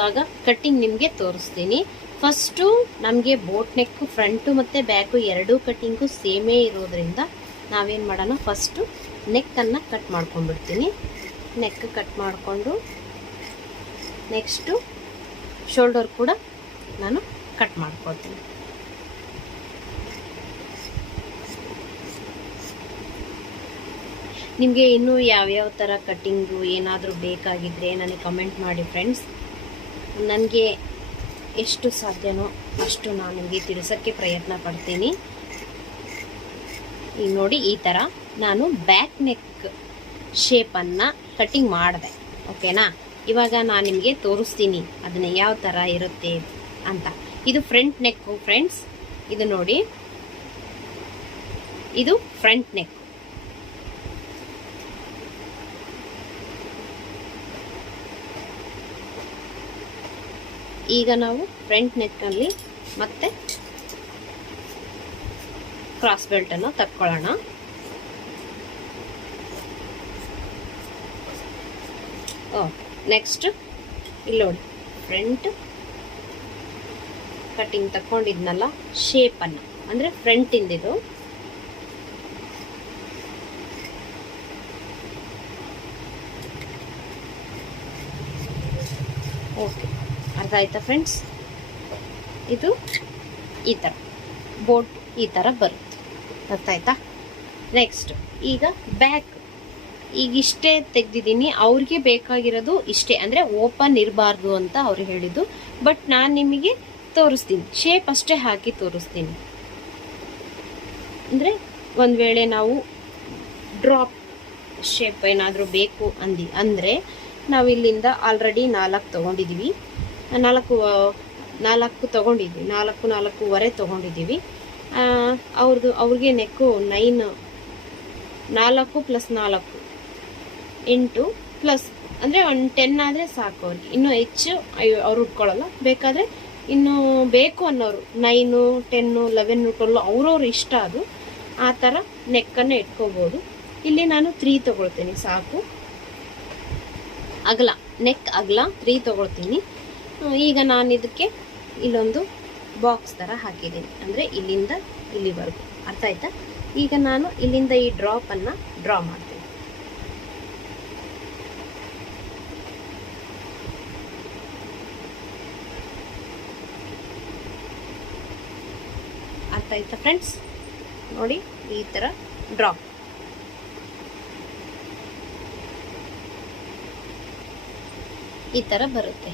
ಇವಾಗ ಕಟ್ಟಿಂಗ್ ನಿಮಗೆ ತೋರಿಸ್ತೀನಿ. ಫಸ್ಟು ನಮಗೆ ಬೋಟ್ ನೆಕ್ ಫ್ರಂಟು ಮತ್ತು ಬ್ಯಾಕು ಎರಡೂ ಕಟ್ಟಿಂಗು ಸೇಮೇ ಇರೋದ್ರಿಂದ ನಾವೇನು ಮಾಡೋಣ, ಫಸ್ಟು ನೆಕ್ಕನ್ನು ಕಟ್ ಮಾಡ್ಕೊಂಡ್ಬಿಡ್ತೀನಿ. ನೆಕ್ ಕಟ್ ಮಾಡಿಕೊಂಡು ನೆಕ್ಸ್ಟು ಶೋಲ್ಡರ್ ಕೂಡ ನಾನು ಕಟ್ ಮಾಡ್ಕೊಳ್ತೀನಿ. ನಿಮಗೆ ಇನ್ನೂ ಯಾವ್ಯಾವ ಥರ ಕಟ್ಟಿಂಗು ಏನಾದರೂ ಬೇಕಾಗಿದ್ದರೆ ನನಗೆ ಕಮೆಂಟ್ ಮಾಡಿ ಫ್ರೆಂಡ್ಸ್. ನನಗೆ ಎಷ್ಟು ಸಾಧ್ಯನೋ ಅಷ್ಟು ನಾನು ನಿಮಗೆ ತಿಳಿಸೋಕ್ಕೆ ಪ್ರಯತ್ನ ಪಡ್ತೀನಿ. ಈಗ ನೋಡಿ, ಈ ಥರ ನಾನು ಬ್ಯಾಕ್ ನೆಕ್ ಶೇಪನ್ನು ಕಟ್ಟಿಂಗ್ ಮಾಡಿದೆ. ಓಕೆನಾ? ಇವಾಗ ನಾನು ನಿಮಗೆ ತೋರಿಸ್ತೀನಿ ಅದನ್ನು ಯಾವ ಥರ ಇರುತ್ತೆ ಅಂತ. ಇದು ಫ್ರಂಟ್ ನೆಕ್ಕು ಫ್ರೆಂಡ್ಸ್. ಇದು ನೋಡಿ, ಇದು ಫ್ರಂಟ್ ನೆಕ್. ಈಗ ನಾವು ಫ್ರಂಟ್ ನೆಕ್ನಲ್ಲಿ ಮತ್ತೆ ಕ್ರಾಸ್ ಬೆಲ್ಟನ್ನು ತಕ್ಕೊಳ್ಳೋಣ. ನೆಕ್ಸ್ಟ್ ಇಲ್ಲಿ ನೋಡಿ, ಫ್ರಂಟ್ ಕಟ್ಟಿಂಗ್ ತಕ್ಕೊಂಡಿದ್ನಲ್ಲ ಶೇಪನ್ನು, ಅಂದರೆ ಫ್ರಂಟಿಂದಿದು. ಓಕೆ, ಅರ್ಥ ಆಯ್ತಾ ಫ್ರೆಂಡ್ಸ್? ಇದು ಈ ಥರ ಬೋಟ್ ಈ ಥರ ಬರುತ್ತೆ. ಅರ್ಥ ಆಯ್ತಾ? ನೆಕ್ಸ್ಟ್ ಈಗ ಬ್ಯಾಕ್, ಈಗ ಇಷ್ಟೇ ತೆಗ್ದಿದ್ದೀನಿ. ಅವ್ರಿಗೆ ಬೇಕಾಗಿರೋದು ಇಷ್ಟೇ, ಅಂದರೆ ಓಪನ್ ಇರಬಾರ್ದು ಅಂತ ಅವ್ರು ಹೇಳಿದ್ದು. ಬಟ್ ನಾನು ನಿಮಗೆ ತೋರಿಸ್ತೀನಿ, ಶೇಪ್ ಅಷ್ಟೇ ಹಾಕಿ ತೋರಿಸ್ತೀನಿ. ಅಂದರೆ ಒಂದು ವೇಳೆ ನಾವು ಡ್ರಾಪ್ ಶೇಪ್ ಏನಾದರೂ ಬೇಕು ಅಂದರೆ ನಾವು ಇಲ್ಲಿಂದ ಆಲ್ರೆಡಿ 4 ತೊಗೊಂಡಿದ್ದೀವಿ. 4 ತೊಗೊಂಡಿದ್ವಿ, 4.5 ತೊಗೊಂಡಿದ್ದೀವಿ. ಅವ್ರಿಗೆ ನೆಕ್ಕು 9, 4 + 4 8 ಪ್ಲಸ್ ಅಂದರೆ ಒಂದು 10 ಆದರೆ ಸಾಕು ಅವ್ರಿಗೆ. ಇನ್ನೂ ಹೆಚ್ಚು ಅವ್ರು ಉಟ್ಕೊಳ್ಳಲ್ಲ. ಬೇಕಾದರೆ ಇನ್ನೂ ಬೇಕು ಅನ್ನೋರು 9, 10, 11, 12 ಅವ್ರವ್ರ ಇಷ್ಟ. ಅದು ಆ ಥರ ನೆಕ್ಕನ್ನು ಇಟ್ಕೋಬೋದು. ಇಲ್ಲಿ ನಾನು 3 ತೊಗೊಳ್ತೀನಿ ಸಾಕು. ಅಗಲ, ನೆಕ್ ಅಗಲ 3 ತೊಗೊಳ್ತೀನಿ. ಈಗ ನಾನು ಇದಕ್ಕೆ ಇಲ್ಲೊಂದು ಬಾಕ್ಸ್ ಥರ ಹಾಕಿದ್ದೀನಿ, ಅಂದರೆ ಇಲ್ಲಿಂದ ಇಲ್ಲಿವರೆಗೂ. ಅರ್ಥ ಆಯ್ತಾ? ಈಗ ನಾನು ಇಲ್ಲಿಂದ ಈ ಡ್ರಾಪನ್ನು ಡ್ರಾ ಮಾಡ್ತೀನಿ. ಅರ್ಥ ಆಯ್ತಾ ಫ್ರೆಂಡ್ಸ್? ನೋಡಿ, ಈ ಥರ ಡ್ರಾಪ್. ಈ ಥರ ಬರುತ್ತೆ.